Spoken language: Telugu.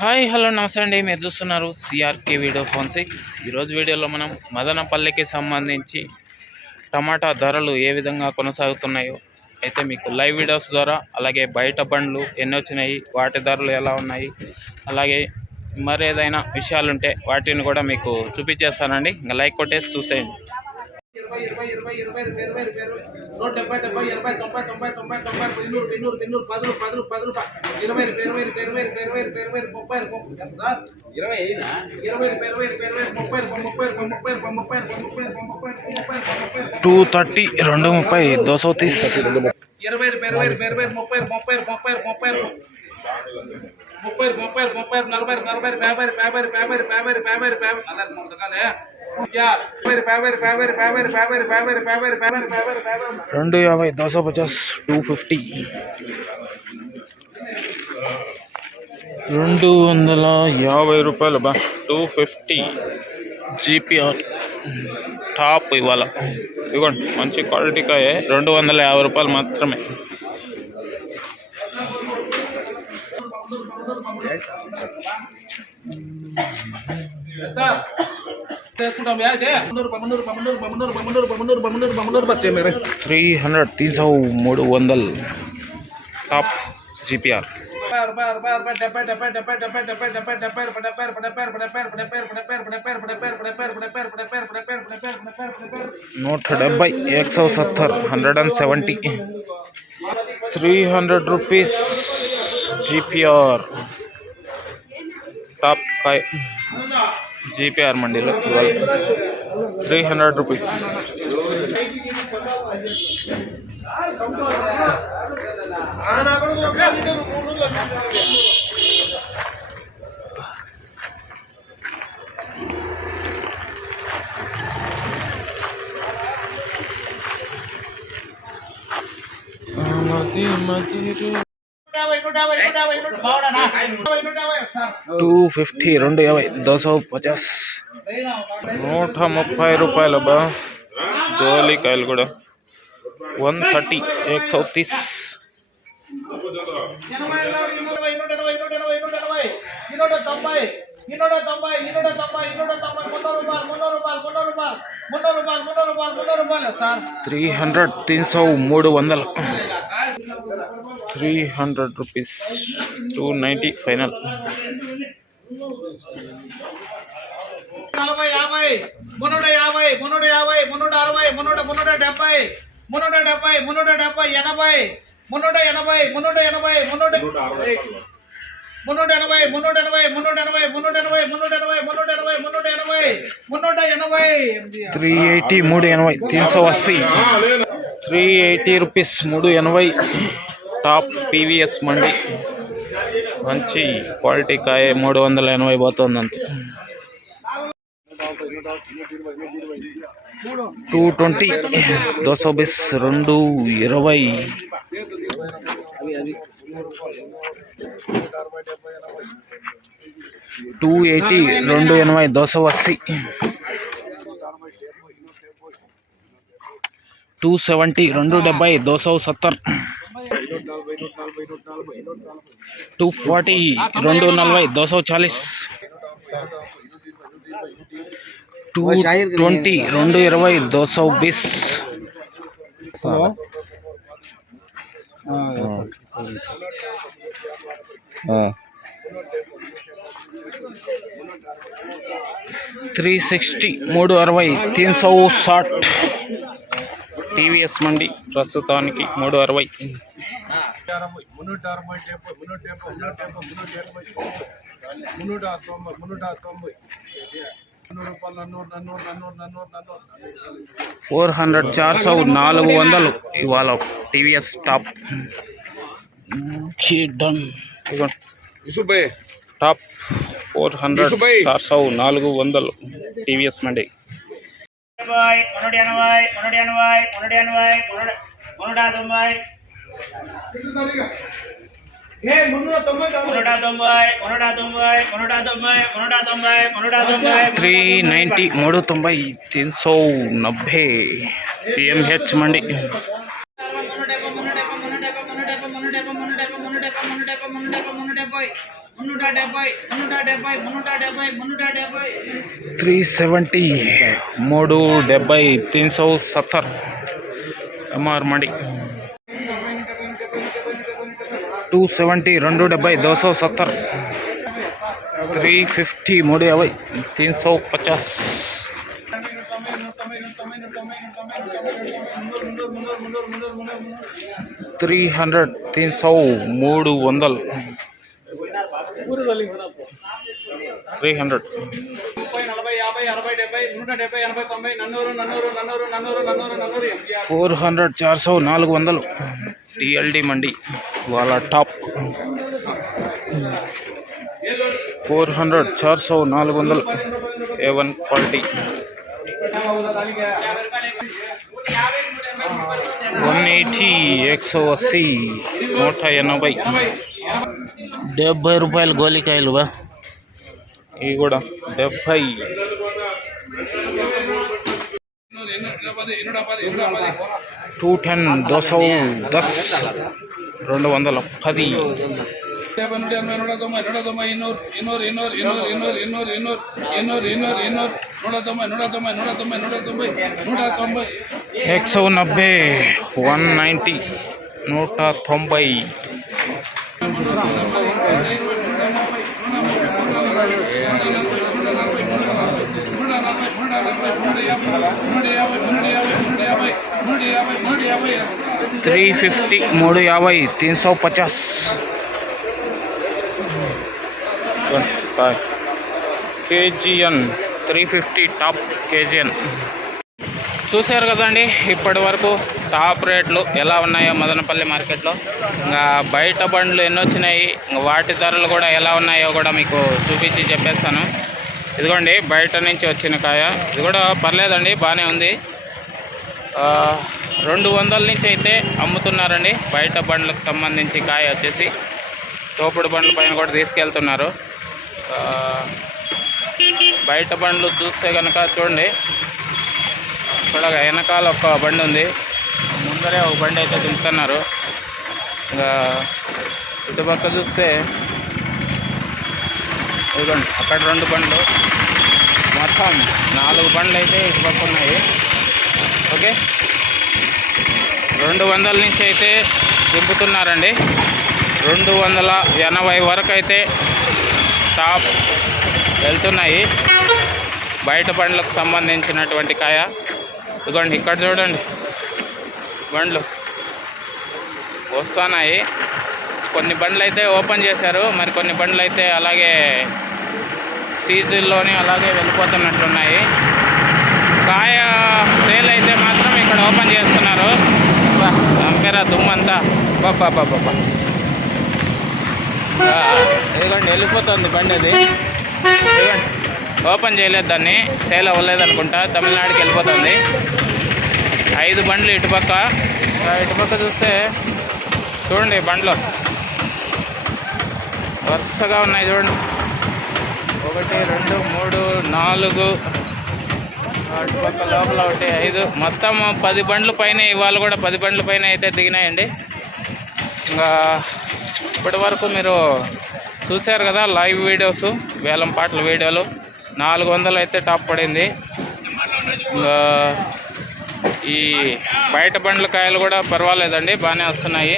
హాయ్ హలో నమస్తే అండి. మీరు చూస్తున్నారు సిఆర్కే వీడియో ఫోన్ 6. ఈరోజు వీడియోలో మనం మదనపల్లికి సంబంధించి టమాటా ధరలు ఏ విధంగా కొనసాగుతున్నాయో అయితే మీకు లైవ్ వీడియోస్ ద్వారా, అలాగే బయట బండ్లు ఎన్ని వచ్చినాయి, వాటి ధరలు ఎలా ఉన్నాయి, అలాగే మరేదైనా విషయాలుంటే వాటిని కూడా మీకు చూపించేస్తానండి. ఇంకా లైక్ కొట్టేసి చూసేయండి. 230 230 230 250 250 250 250 రూపాయలు బా 250 జీపీఆర్ టాప్ ఇవాళ ఇదిగోండి. మంచి క్వాలిటీ కాయ 250 రూపాయలు మాత్రమే. $300 టాప్ జీపీఆర్. $170 170 ₹300 జీపీఆర్ టాప్ కాయ జీపీఆర్ మండీలో ఇవాళ $300. $250 250 ₹130 బా. జోలికాయలు కూడా 130 130 300 300 ₹300 290 ఫైనల్. 380 380 ₹380 380 టాప్ పీవీఎస్ మండి. మంచి క్వాలిటీ కాయ 380 పోతుంది అంతే. 220 220 220 280 280 280 270 270 270 240 240 240 220 220 220 360 360 360 టీవీఎస్ మండి ప్రస్తుతానికి 360. $400 400 ఇవాళ టీవీఎస్ టాప్ టాప్ 400 400 టీవీఎస్ మండి. 390 390 390 CMH मंडी. 370 370 370 MR मंडी 270 270 270 350 350 350 300 300 300 400 400 400 TLD मंडी वाला टॉप 400 400 400 A1 क्वालिटी 180 180 180 70 రూపాయలు గోలికాయలు బా ఇవి కూడా 70 210 210 190 190 350 350 350 KGN 350 టాప్ KGN చూశారు కదండి ఇప్పటి వరకు టాప్ రేట్లు ఎలా ఉన్నాయో మదనపల్లి మార్కెట్లో. ఇంకా బయట బండ్లు ఎన్ని వచ్చినాయి, వాటి ధరలు కూడా ఎలా ఉన్నాయో కూడా మీకు చూపించి చెప్పేస్తాను. ఇదిగోండి బయట నుంచి వచ్చిన కాయ, ఇది కూడా పర్లేదండి, బాగానే ఉంది. 200 నుంచి అయితే అమ్ముతున్నారండి బయట బండ్లకు సంబంధించి. కాయ వచ్చేసి తోపుడు బండ్ల పైన కూడా తీసుకెళ్తున్నారు. బయట బండ్లు చూస్తే కనుక చూడండి, ఇక్కడ వెనకాల ఒక బండి ఉంది, ముందరే ఒక బండి అయితే దింపుతున్నారు. ఇంకా ఇటుపక్క చూస్తే ఇదిగోండి అక్కడ 2 బండ్లు, మొత్తం 4 బండ్లు అయితే ఇటుపక్క ఉన్నాయి. ఓకే, 200 నుంచి అయితే దింపుతున్నారండి. 280 వరకు అయితే టాప్ వెళ్తున్నాయి బయట బండ్లకు సంబంధించినటువంటి కాయ. ఇదిగోండి ఇక్కడ చూడండి బండ్లు వస్తున్నాయి. కొన్ని బండ్లు అయితే ఓపెన్ చేశారు, మరి కొన్ని బండ్లు అయితే అలాగే సీజన్లోనే అలాగే వెళ్ళిపోతున్నట్లున్నాయి. కాయ సేల్ అయితే మాత్రం ఇక్కడ ఓపెన్ చేస్తున్నారు. అంపేరా దుమ్మంతా బాబా బాబా. ఇదిగోండి వెళ్ళిపోతుంది బండి, అది ఇదిగోండి ఓపెన్ చేయలేదు, దాన్ని సేల్ అవ్వలేదు అనుకుంటా, తమిళనాడుకి వెళ్ళిపోతుంది. 5 బండ్లు ఇటుపక్క. ఇటుపక్క చూస్తే చూడండి బండ్లు వరుసగా ఉన్నాయి చూడండి, 1 2 3 4 అటుపక్క లోపల 1 5 మొత్తం 10 బండ్ల పైన, ఇవాళ కూడా 10 బండ్ల పైన అయితే దిగినాయండి. ఇంకా ఇప్పటి వరకు మీరు చూశారు కదా లైవ్ వీడియోస్, వేలం పాటల వీడియోలు. 400 అయితే టాప్ పడింది. ఇంకా ఈ బయట బండ్ల కాయలు కూడా పర్వాలేదండి, బాగానే వస్తున్నాయి.